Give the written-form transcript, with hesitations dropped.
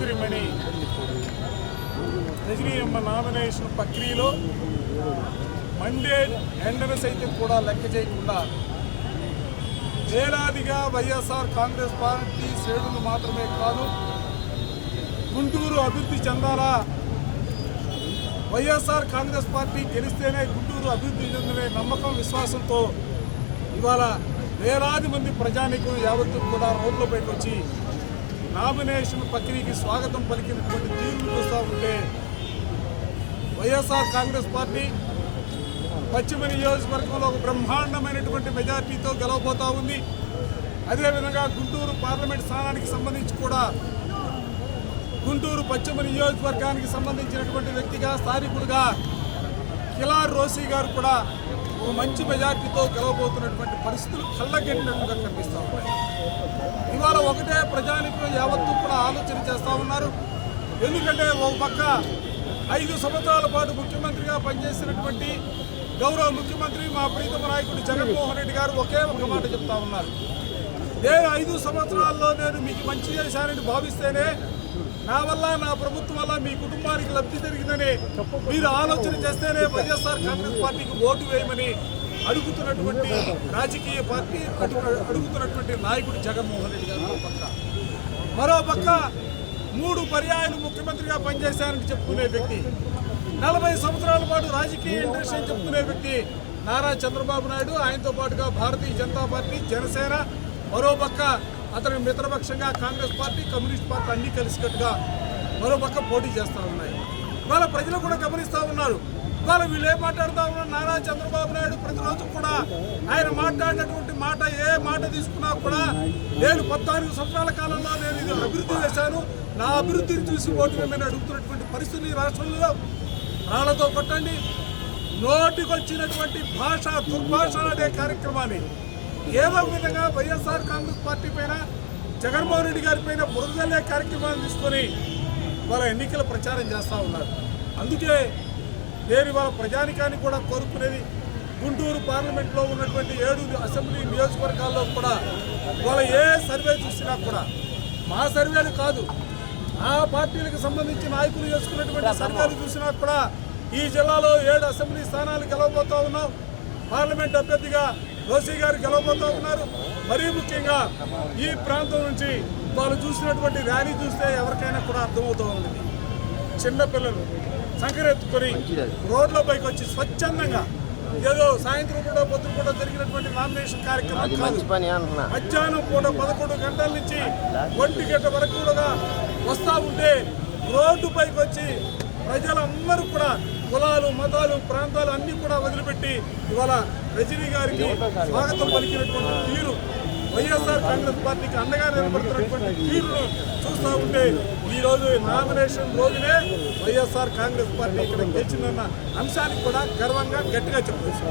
సోదరిమణి రజనీ అమ్మ నామినేషన్ ప్రక్రియలో మండే ఎండను సైతం కూడా లెక్క చేయకుండా వేలాదిగా వైఎస్ఆర్ కాంగ్రెస్ పార్టీ శ్రేణులు మాత్రమే కాదు, గుంటూరు అభివృద్ధి చెందాలా, వైఎస్ఆర్ కాంగ్రెస్ పార్టీ గెలిస్తేనే గుంటూరు అభివృద్ధి చెందనే నమ్మకం విశ్వాసంతో ఇవాళ వేలాది మంది ప్రజానీకం యావత్తు కూడా రోడ్లపైకి వచ్చి నామినేషన్ ప్రక్రియకి స్వాగతం పలికినటువంటి తీర్పు చూస్తూ ఉంటే వైఎస్ఆర్ కాంగ్రెస్ పార్టీ పశ్చిమ నియోజకవర్గంలో ఒక బ్రహ్మాండమైనటువంటి మెజార్టీతో గెలవబోతూ ఉంది. అదేవిధంగా గుంటూరు పార్లమెంట్ స్థానానికి సంబంధించి కూడా గుంటూరు పశ్చిమ నియోజకవర్గానికి సంబంధించినటువంటి వ్యక్తిగా స్థానికుడుగా కిలార్ రోసీ గారు కూడా ఒక మంచి మెజార్టీతో గెలవబోతున్నటువంటి పరిస్థితులు కళ్ళగెట్టినట్టుగా కనిపిస్తూ ఉన్నాయి. ఇవాళ ఒకటే ప్రజానికం యావత్తు కూడా ఆలోచన చేస్తూ ఉన్నారు. ఎందుకంటే ఒక పక్క 5 సంవత్సరాల పాటు ముఖ్యమంత్రిగా పనిచేసినటువంటి గౌరవ ముఖ్యమంత్రి మా ప్రీతమ నాయకుడు జగన్మోహన్ రెడ్డి గారు ఒకే ఒక మాట చెప్తా ఉన్నారు, నేను 5 సంవత్సరాల్లో నేను మీకు మంచి చేశానని భావిస్తేనే నా వల్ల నా ప్రభుత్వం వల్ల మీ కుటుంబానికి లబ్ధి జరిగిందని మీరు ఆలోచన చేస్తేనే వైఎస్ఆర్ కాంగ్రెస్ పార్టీకి ఓటు వేయమని అడుగుతున్నటువంటి రాజకీయ పార్టీ అడుగుతున్నటువంటి నాయకుడు జగన్మోహన్ రెడ్డి గారు మరో పక్క 3 పర్యాయాలు ముఖ్యమంత్రిగా పనిచేశారని చెప్పుకునే వ్యక్తి, 40 సంవత్సరాల పాటు రాజకీయ ఇంట్రెస్ట్ అని చెప్పుకునే వ్యక్తి నారా చంద్రబాబు నాయుడు, ఆయనతో పాటుగా భారతీయ జనతా పార్టీ, జనసేన, మరోపక్క అతని మిత్రపక్షంగా కాంగ్రెస్ పార్టీ, కమ్యూనిస్ట్ పార్టీ అన్నీ కలిసికట్టుగా మరోపక్క పోటీ చేస్తూ ఉన్నాయి. ఇవాళ ప్రజలు కూడా గమనిస్తూ ఉన్నారు. ఇవాళ వీళ్ళు ఏం మాట్లాడుతూ ఉన్నారు, నారా చంద్రబాబు నాయుడు ప్రతిరోజు కూడా ఆయన మాట్లాడినటువంటి మాట, ఏ మాట తీసుకున్నా కూడా నేను 14 సంవత్సరాల కాలంలో నేను ఇది అభివృద్ధి చేశాను, నా అభివృద్ధిని చూసి ఓటు వేయమని అడుగుతున్నటువంటి పరిస్థితులు ఈ రాష్ట్రంలో రాళ్లతో కొట్టండి, నోటికొచ్చినటువంటి భాష దుర్భాష అనే కార్యక్రమాన్ని ఏదో విధంగా వైఎస్ఆర్ కాంగ్రెస్ పార్టీ పైన, జగన్మోహన్ రెడ్డి గారి పైన బురదలే కార్యక్రమాన్ని తీసుకొని వాళ్ళ ఎన్నికల ప్రచారం చేస్తూ ఉన్నారు. అందుకే నేను వాళ్ళ ప్రజానికాన్ని కూడా కోరుకునేది, గుంటూరు పార్లమెంట్లో ఉన్నటువంటి 7 అసెంబ్లీ నియోజకవర్గాల్లో కూడా వాళ్ళ ఏ సర్వే చూసినా కూడా, మా సర్వేలు కాదు, ఆ పార్టీలకు సంబంధించి నాయకులు చేసుకున్నటువంటి సర్వేలు చూసినా కూడా ఈ జిల్లాలో 7 అసెంబ్లీ స్థానాలు గెలవబోతూ ఉన్నాం. పార్లమెంట్ అభ్యర్థిగా రోసీ గారు గెలవబోతూ ఉన్నారు. మరీ ముఖ్యంగా ఈ ప్రాంతం నుంచి వాళ్ళు చూసినటువంటి ర్యాలీ చూస్తే ఎవరికైనా కూడా అర్థమవుతూ ఉంది. చిన్నపిల్లలు సంకరెత్తుకొని రోడ్లపైకి వచ్చి స్వచ్ఛందంగా, ఏదో సాయంత్రం పూట పొద్దున పూట జరిగినటువంటి నామినేషన్ కార్యక్రమం కాదు, మధ్యాహ్నం పూట 11 గంటల నుంచి 1 గంట వరకు కూడా వస్తూ ఉంటే రోడ్డుపైకి వచ్చి ప్రజలందరూ కూడా కులాలు, మతాలు, ప్రాంతాలు అన్నీ కూడా వదిలిపెట్టి ఇవాళ రజనీ గారికి స్వాగతం పలికినటువంటి తీరు, వైఎస్ఆర్ కాంగ్రెస్ పార్టీకి అండగా నిలబడుతున్నటువంటి తీరును చూస్తూ ఉంటే ఈరోజు నామినేషన్ రోజునే వైఎస్ఆర్ కాంగ్రెస్ పార్టీ ఇక్కడ గెలిచిందన్న అంశానికి కూడా గర్వంగా గట్టిగా చెప్పవచ్చు.